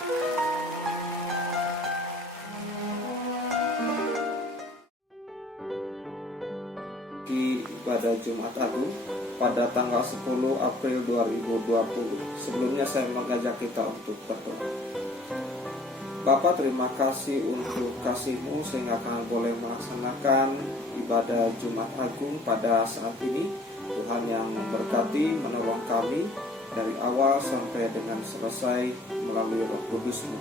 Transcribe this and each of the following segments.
Di ibadah Jumat Agung pada tanggal 10 April 2020. Sebelumnya saya mengajak kita untuk berdoa. Bapa, terima kasih untuk kasih-Mu sehingga kami boleh melaksanakan ibadah Jumat Agung pada saat ini. Tuhan yang memberkati, menolong kami dari awal sampai dengan selesai melalui Roh Kudus-Mu.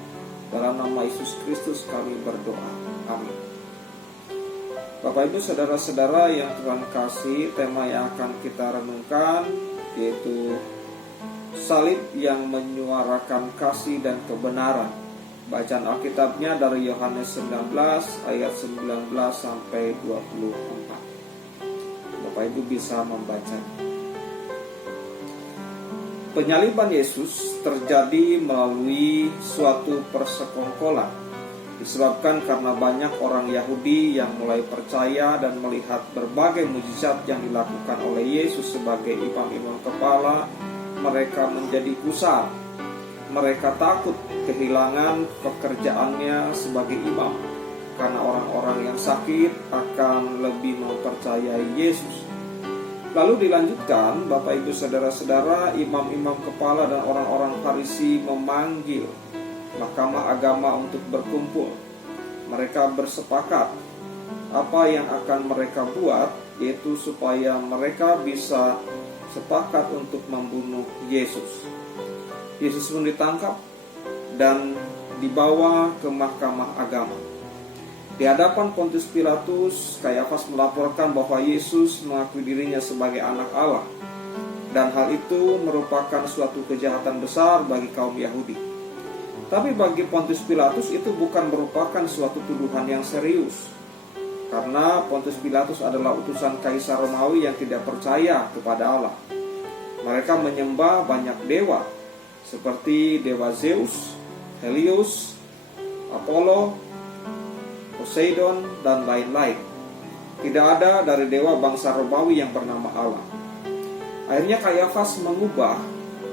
Dalam nama Yesus Kristus kami berdoa. Amin. Bapak Ibu saudara-saudara yang Tuhan kasih, tema yang akan kita renungkan yaitu salib yang menyuarakan kasih dan kebenaran. Bacaan Alkitabnya dari Yohanes 19 ayat 19 sampai 24. Bapak Ibu bisa membaca. Penyaliban Yesus terjadi melalui suatu persekongkolan, disebabkan karena banyak orang Yahudi yang mulai percaya dan melihat berbagai mujizat yang dilakukan oleh Yesus sebagai imam-imam kepala. Mereka menjadi gusar. Mereka takut kehilangan pekerjaannya sebagai imam, karena orang-orang yang sakit akan lebih mempercayai Yesus. Lalu dilanjutkan, Bapak Ibu saudara-saudara, imam-imam kepala dan orang-orang Farisi memanggil Mahkamah Agama untuk berkumpul. Mereka bersepakat apa yang akan mereka buat, yaitu supaya mereka bisa sepakat untuk membunuh Yesus. Yesus pun ditangkap dan dibawa ke Mahkamah Agama. Di hadapan Pontius Pilatus, Kayafas melaporkan bahwa Yesus mengakui dirinya sebagai anak Allah, dan hal itu merupakan suatu kejahatan besar bagi kaum Yahudi. Tapi bagi Pontius Pilatus itu bukan merupakan suatu tuduhan yang serius, karena Pontius Pilatus adalah utusan Kaisar Romawi yang tidak percaya kepada Allah. Mereka menyembah banyak dewa, seperti dewa Zeus, Helios, Apollo, Poseidon, dan lain-lain. Tidak ada dari dewa bangsa Romawi yang bernama Allah. Akhirnya Kayafas mengubah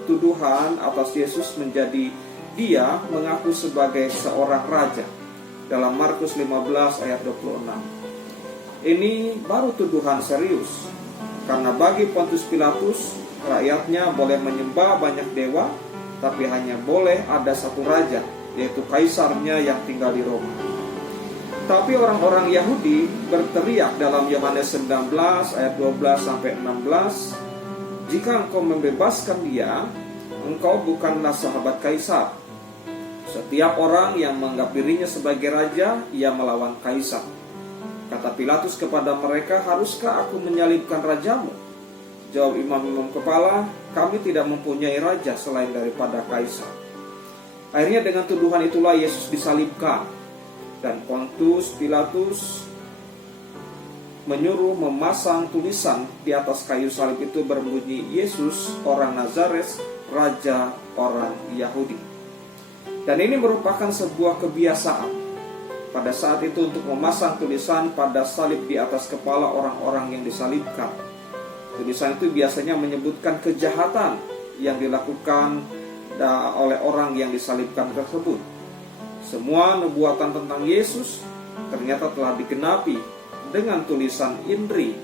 tuduhan atas Yesus menjadi dia mengaku sebagai seorang raja dalam Markus 15 ayat 26. Ini baru tuduhan serius, karena bagi Pontius Pilatus, rakyatnya boleh menyembah banyak dewa, tapi hanya boleh ada satu raja, yaitu kaisarnya yang tinggal di Roma. Tapi orang-orang Yahudi berteriak dalam Yohanes 19 ayat 12 sampai 16, "Jika engkau membebaskan dia, engkau bukanlah sahabat kaisar. Setiap orang yang menganggap dirinya sebagai raja, ia melawan kaisar." Kata Pilatus kepada mereka, "Haruskah aku menyalibkan rajamu?" Jawab imam-imam kepala, "Kami tidak mempunyai raja selain daripada kaisar." Akhirnya dengan tuduhan itulah Yesus disalibkan, dan Pontius Pilatus menyuruh memasang tulisan di atas kayu salib itu berbunyi, "Yesus orang Nazaret, raja orang Yahudi." Dan ini merupakan sebuah kebiasaan pada saat itu untuk memasang tulisan pada salib di atas kepala orang-orang yang disalibkan. Tulisan itu biasanya menyebutkan kejahatan yang dilakukan oleh orang yang disalibkan tersebut. Semua nubuatan tentang Yesus ternyata telah digenapi dengan tulisan INRI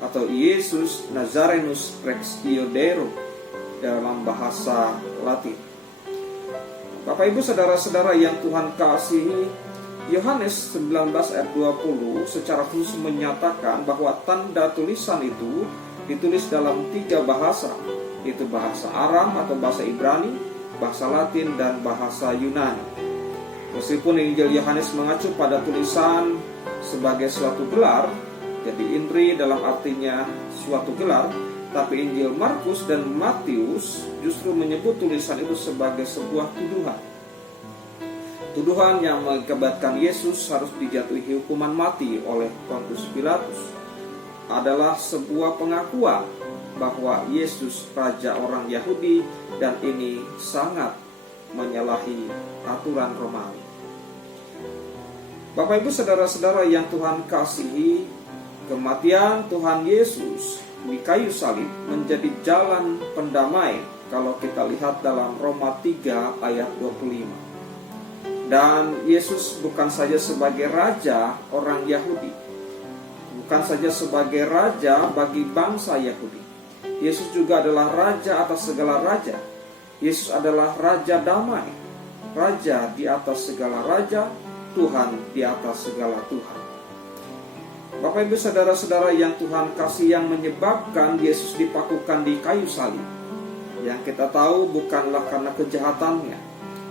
atau Yesus Nazarenus Rex Iodero dalam bahasa Latin. Bapak Ibu saudara-saudara yang Tuhan kasihi, Yohanes 19 ayat 20 secara khusus menyatakan bahwa tanda tulisan itu ditulis dalam 3 bahasa, yaitu bahasa Aram atau bahasa Ibrani, bahasa Latin, dan bahasa Yunani. Meskipun Injil Yohanes mengacu pada tulisan sebagai suatu gelar, jadi INRI dalam artinya suatu gelar, tapi Injil Markus dan Matius justru menyebut tulisan itu sebagai sebuah tuduhan. Tuduhan yang mengakibatkan Yesus harus dijatuhi hukuman mati oleh Pontius Pilatus adalah sebuah pengakuan bahwa Yesus raja orang Yahudi, dan ini sangat menyalahi aturan Romawi. Bapak Ibu saudara-saudara yang Tuhan kasihi, kematian Tuhan Yesus di kayu salib menjadi jalan pendamai kalau kita lihat dalam Roma 3 ayat 25. Dan Yesus bukan saja sebagai raja orang Yahudi, bukan saja sebagai raja bagi bangsa Yahudi. Yesus juga adalah raja atas segala raja. Yesus adalah raja damai, raja di atas segala raja, Tuhan di atas segala Tuhan. Bapak ibu saudara-saudara yang Tuhan kasih, yang menyebabkan Yesus dipakukan di kayu salib, yang kita tahu bukanlah karena kejahatannya,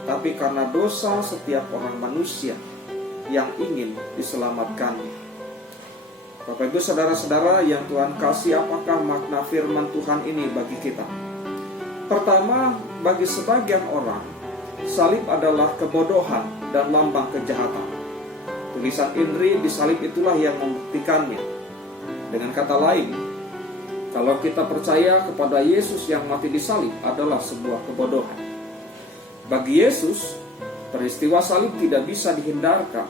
tapi karena dosa setiap orang manusia yang ingin diselamatkannya. Bapak ibu saudara-saudara yang Tuhan kasih, apakah makna firman Tuhan ini bagi kita? Pertama, bagi sebagian orang, salib adalah kebodohan dan lambang kejahatan. Tulisan Inri di salib itulah yang membuktikannya. Dengan kata lain, kalau kita percaya kepada Yesus yang mati di salib adalah sebuah kebodohan. Bagi Yesus, peristiwa salib tidak bisa dihindarkan,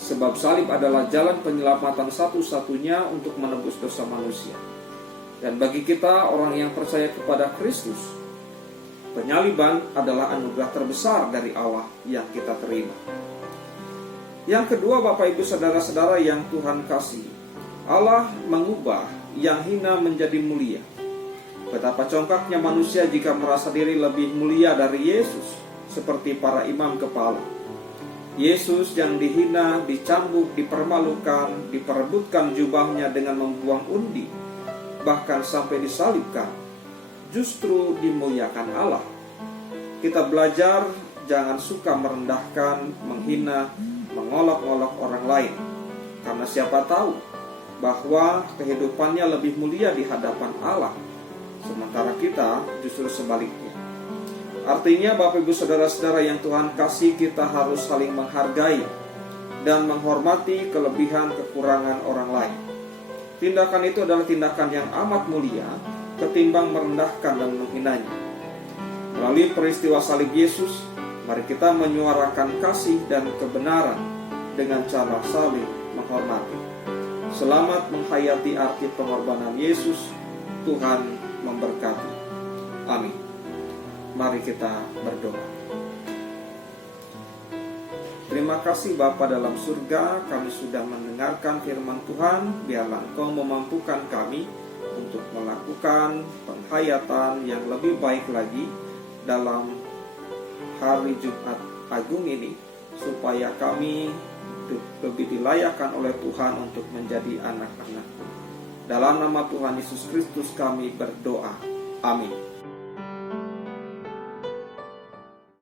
sebab salib adalah jalan penyelamatan satu-satunya untuk menebus dosa manusia. Dan bagi kita orang yang percaya kepada Kristus, penyaliban adalah anugerah terbesar dari Allah yang kita terima. Yang kedua, Bapak Ibu saudara-saudara yang Tuhan kasih, Allah mengubah yang hina menjadi mulia. Betapa congkaknya manusia jika merasa diri lebih mulia dari Yesus, seperti para imam kepala. Yesus yang dihina, dicambuk, dipermalukan, diperebutkan jubahnya dengan membuang undi, bahkan sampai disalibkan, justru dimuliakan Allah. Kita belajar jangan suka merendahkan, menghina, mengolok-olok orang lain, karena siapa tahu bahwa kehidupannya lebih mulia di hadapan Allah, sementara kita justru sebaliknya. Artinya Bapak Ibu saudara-saudara yang Tuhan kasih, kita harus saling menghargai dan menghormati kelebihan kekurangan orang lain. Tindakan itu adalah tindakan yang amat mulia ketimbang merendahkan dan menghinanya. Melalui peristiwa salib Yesus, mari kita menyuarakan kasih dan kebenaran dengan cara saling menghormati. Selamat menghayati arti pengorbanan Yesus. Tuhan memberkati. Amin. Mari kita berdoa. Terima kasih Bapa dalam surga, kami sudah mendengarkan firman Tuhan. Biarlah Engkau memampukan kami untuk melakukan penghayatan yang lebih baik lagi dalam hari Jumat Agung ini, supaya kami lebih dilayakkan oleh Tuhan untuk menjadi anak-anak. Dalam nama Tuhan Yesus Kristus kami berdoa. Amin.